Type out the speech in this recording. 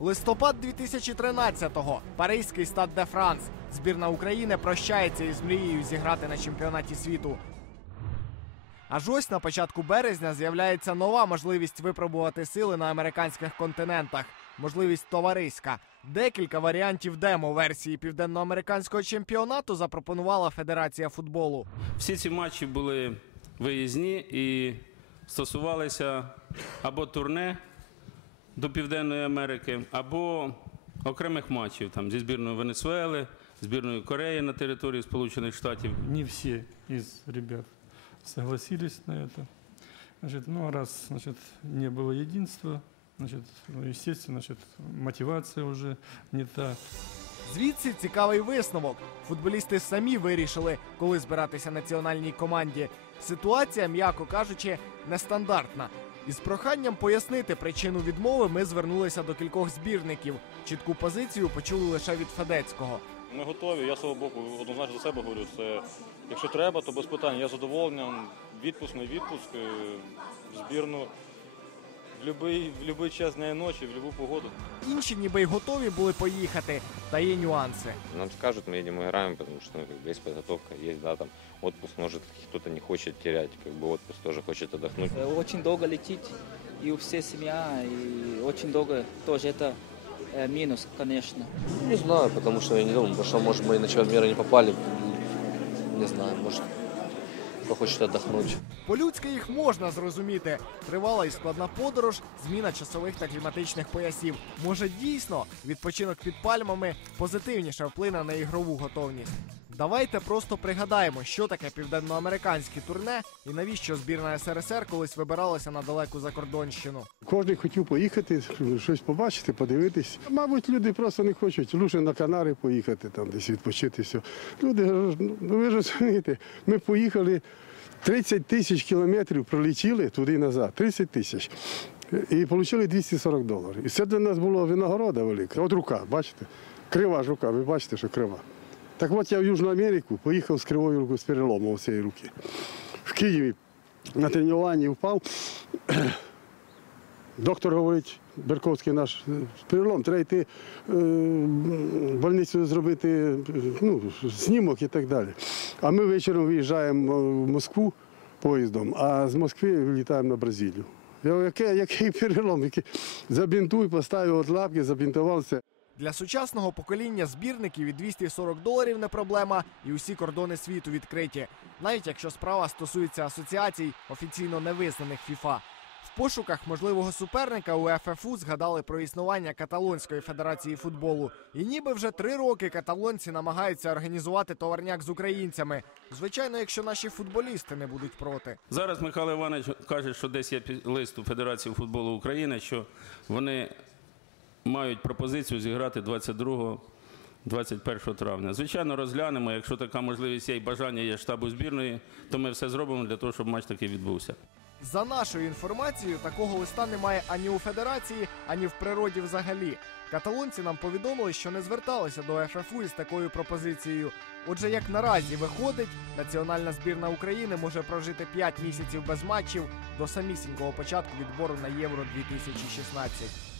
Листопад 2013-го. Паризький стад де Франс. Збірна України прощається із мрією зіграти на чемпіонаті світу. Аж ось на початку березня з'являється нова можливість випробувати сили на американських континентах. Можливість товариська. Декілька варіантів демо-версії південноамериканського чемпіонату запропонувала Федерація футболу. Всі ці матчі були виїзні і стосувалися або турне до Південної Америки, або окремих матчів там, зі збірною Венесуели, збірною Кореї на території Сполучених Штатів. не все из ребят согласились на это. Значит, ну, раз значит, не было единства, значит, ну, естественно, значит, мотивация уже не та. Звідси цікавий висновок. Футболісти самі вирішили, коли збиратися національній команді. Ситуація, м'яко кажучи, нестандартна. Із проханням пояснити причину відмови ми звернулися до кількох збірників. Чітку позицію почули лише від Федецького. Ми готові. Я свого боку однозначно за себе говорю. Це якщо треба, то без питань. Я задоволений. Відпуск, не відпуск, е, збірну в будь-який в любий час дня і ночі, в будь-яку погоду. Інші ніби й готові були поїхати, та є нюанси. Нам скажут, мы едем играем, потому что ну, как бы есть подготовка, есть, да, там отпуск, может, кто-то не хочет терять, как бы отпуск тоже хочет отдохнуть. Э, Очень долго лететь, и у всей семья, и очень долго тоже это э, минус, конечно. Не знаю, потому что я не думаю, потому что, может, мы на чемпионат мира не попали. Не знаю, может, кто хочет отдохнуть. По-людськи їх можна зрозуміти. Тривала і складна подорож, зміна часових та кліматичних поясів. Може, дійсно відпочинок під пальмами позитивніше вплине на ігрову готовність. Давайте просто пригадаємо, що таке південноамериканське турне і навіщо збірна СРСР колись вибиралася на далеку закордонщину. Кожен хотів поїхати, щось побачити, подивитись. Мабуть, люди просто не хочуть лише на Канари поїхати, там десь відпочити. Все. Люди, ну ви ж розумієте, ми поїхали 30 тисяч кілометрів пролетіли туди і назад. 30 тисяч. І отримали 240 доларів. І це для нас була винагорода велика. От рука, бачите? Крива ж рука, ви бачите, що крива. Так от я в Южну Америку поїхав з кривою рукою з переломом цієї руки. В Києві на тренуванні впав. Доктор говорить, Берковський наш перелом, треба йти е, в больницю зробити е, ну, знімок і так далі. А ми вечором виїжджаємо в Москву поїздом, а з Москви вилітаємо на Бразилію. Я який, який перелом? Який? Забінтуй, поставив от лапки, забінтувався. Для сучасного покоління збірників і 240 доларів не проблема, і усі кордони світу відкриті, навіть якщо справа стосується асоціацій, офіційно не визнаних ФІФА. В пошуках можливого суперника у ФФУ згадали про існування Каталонської федерації футболу. І ніби вже три роки каталонці намагаються організувати товарняк з українцями. Звичайно, якщо наші футболісти не будуть проти. Зараз Михайло Іванович каже, що десь є лист у Федерації футболу України, що вони мають пропозицію зіграти 22 21 травня. Звичайно, розглянемо. Якщо така можливість є і бажання є штабу збірної, то ми все зробимо для того, щоб матч такий відбувся. За нашою інформацією, такого листа немає ані у федерації, ані в природі взагалі. Каталонці нам повідомили, що не зверталися до ФФУ із такою пропозицією. Отже, як наразі виходить, національна збірна України може прожити 5 місяців без матчів до самісінького початку відбору на Євро 2016.